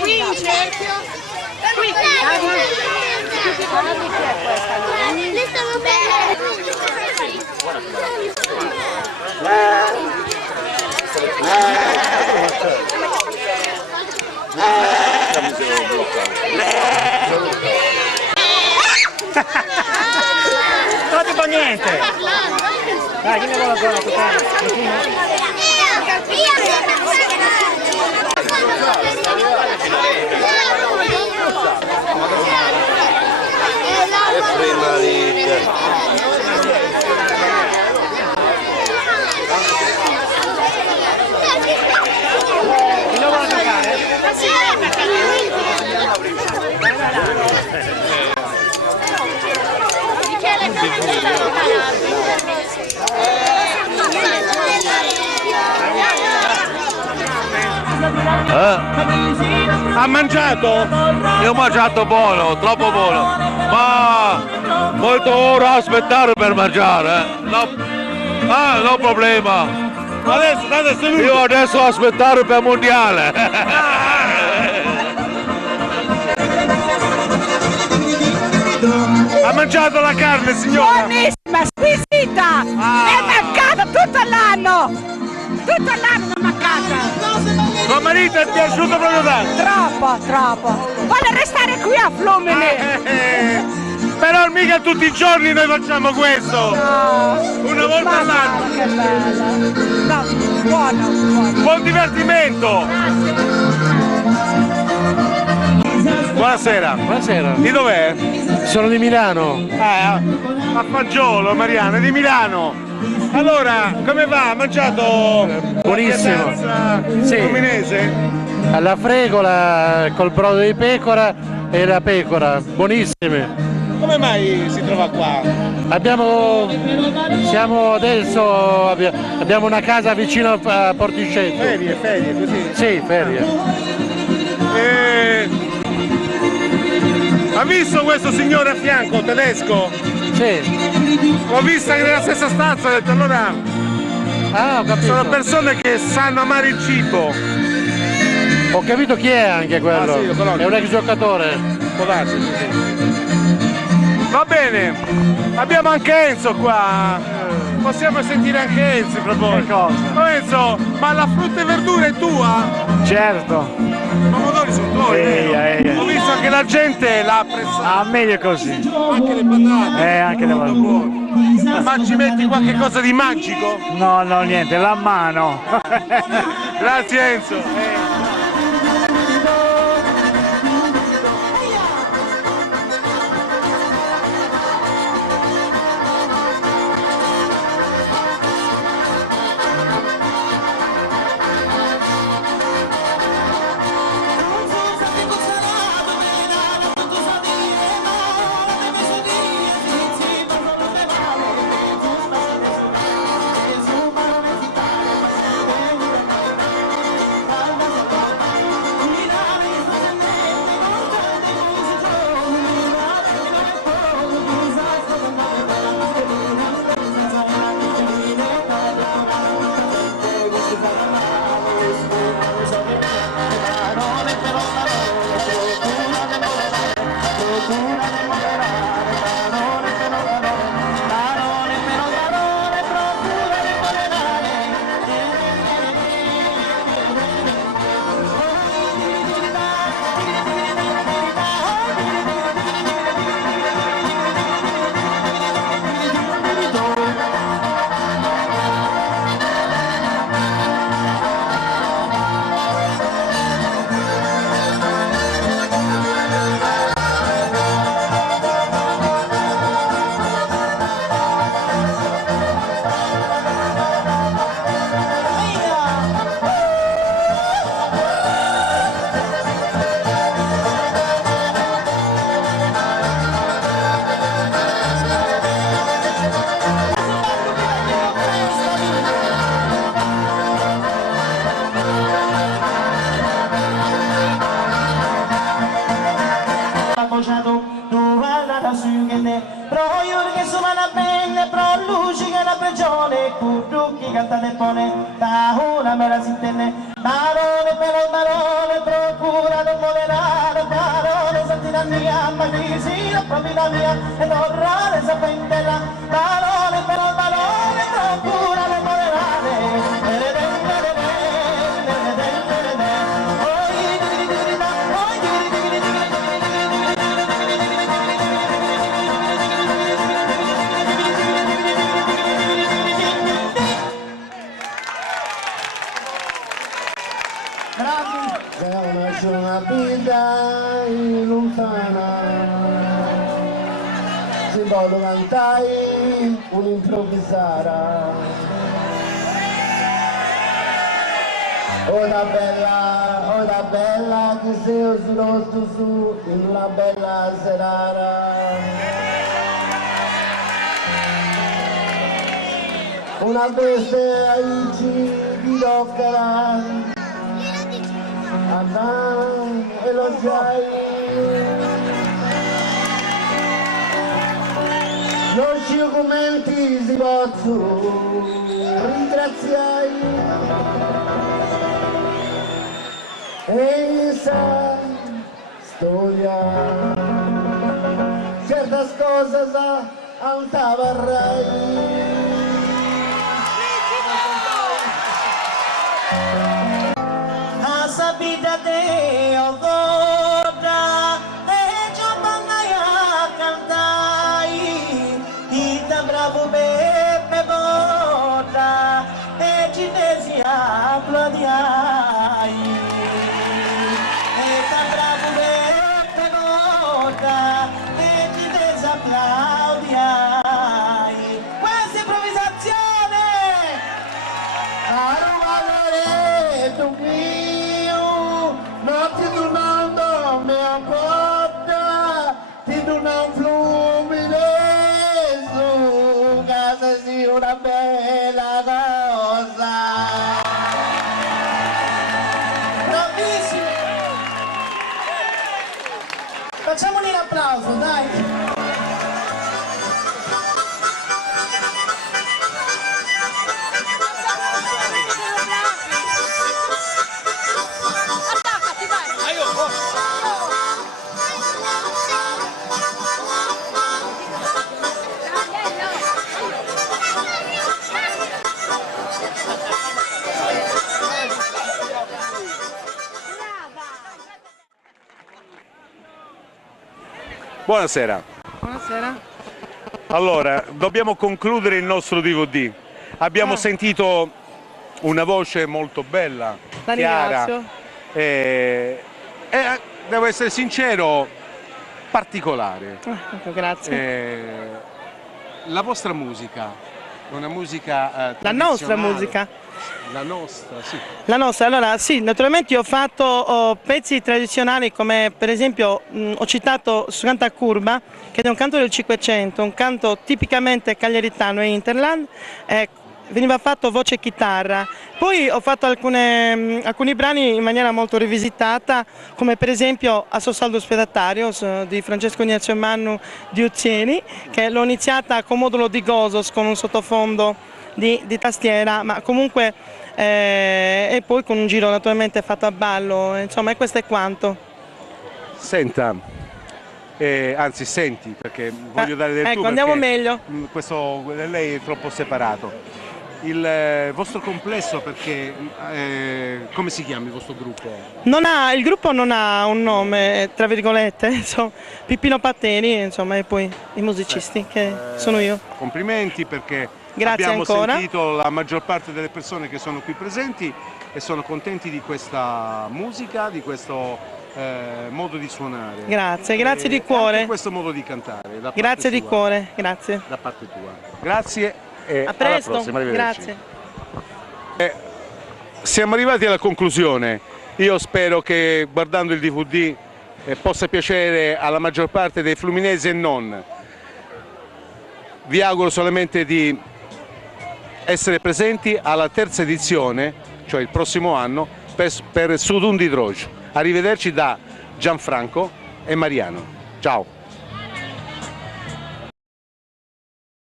Qui in cerchio. Qui. Guardi che è questa. Le stanno bene. Non ti fa niente! Dai, chi ne vuole ancora toccare? E prima di... Chi lo vuole toccare? Ha mangiato? Io ho mangiato buono, troppo buono, ma molto ora aspettare per mangiare, no, no problema. Adesso Io adesso aspettare per mondiale. ha mangiato la carne, signora? Buonissima, squisita! È mancata tutto l'anno! Tutto l'anno è mancata! Tuo marito è piaciuto proprio tanto? Troppo! Vuole restare qui a Flumini! Però mica tutti i giorni noi facciamo questo! No. Una volta all'anno! Che bello! No, buono! Buon divertimento! Buonasera! Buonasera. Di dov'è? Sono di Milano. A Fagiolo, Mariano, è di Milano! Allora, come va? Ha mangiato Buonissimo. la pietanza Sì. fluminese? Alla fregola col brodo di pecora e la pecora, buonissime. Come mai si trova qua? Siamo adesso, abbiamo una casa vicino a Porticetto. Ferie, così? Sì, ferie. Ha visto questo signore a fianco, tedesco? Sì. L'ho vista nella stessa stanza, ho detto allora Ah, ho capito. sono persone che sanno amare il cibo. Ho capito chi è anche quello. Ah, sì, lo conosco. È un ex giocatore. Può darsi, sì. Va bene, abbiamo anche Enzo qua. Possiamo sentire anche Enzo, per favore. Che cosa? Oh, Enzo, ma la frutta e verdura è tua? Certo. I pomodori sono tuoi, vero? Ho visto che la gente l'ha apprezzato. meglio così. Anche le patate. Anche le Molto buone. Ma ci metti qualche cosa di magico? No, niente, la mano. Grazie Enzo. Canta del pone, da una mera si intende, barone per il barone, vita mia e tornare sempre in terra, balone per il balone, procura le moderate. C'è una vita lontana, si può cantare un'improvvisata. Ora bella che sei su in una bella serata. Una veste aici di doccala. E lo sai, non ci commenti si posso ringraziare e sa storia certa cosa sa antavarrai. Sabida de ogoda e jomanga cantai e da bravo bebe boda e cinesia gloriai e da bravo bebe boda e cinesia applaudiai. Questa improvvisazione a Roma Loreto notti tornando mia porta ti dona un flumine su casa sì una bella cosa. Bravissimi, facciamogli un applauso, dai. Buonasera. Buonasera. Allora, dobbiamo concludere il nostro DVD. Abbiamo sentito una voce molto bella, La chiara. ringrazio. Devo essere sincero, particolare. Grazie. La vostra musica è una musica La nostra tradizionale. musica. La nostra, sì. La nostra, allora sì, naturalmente io ho fatto pezzi tradizionali come per esempio ho citato su Canta Curva, che è un canto del Cinquecento, un canto tipicamente cagliaritano e interland, veniva fatto voce e chitarra. Poi ho fatto alcuni brani in maniera molto rivisitata, come per esempio A Sossaldo Spedatario di Francesco Ignazio Mannu di Uzzieni, che l'ho iniziata con modulo di Gosos con un sottofondo di tastiera, ma comunque e poi con un giro naturalmente fatto a ballo, insomma, e questo è quanto. Senta, anzi senti, perché voglio dare del ecco, tu, andiamo perché meglio. questo lei è troppo separato. Il vostro complesso, perché come si chiama il vostro gruppo? Il gruppo non ha un nome, tra virgolette, insomma, Pippino Patteni, insomma, e poi i musicisti che sono io. Complimenti, perché Grazie abbiamo ancora. sentito la maggior parte delle persone che sono qui presenti e sono contenti di questa musica, di questo modo di suonare. Grazie, grazie di E cuore. anche questo modo di cantare. Da parte Grazie di sua. cuore, grazie. Da parte tua. Grazie e A presto, alla prossima, arrivederci. grazie. Siamo arrivati alla conclusione. Io spero che guardando il DVD possa piacere alla maggior parte dei fluminesi e non. Vi auguro solamente di essere presenti alla terza edizione, cioè il prossimo anno, per Sudun di Droge. Arrivederci da Gianfranco e Mariano. Ciao!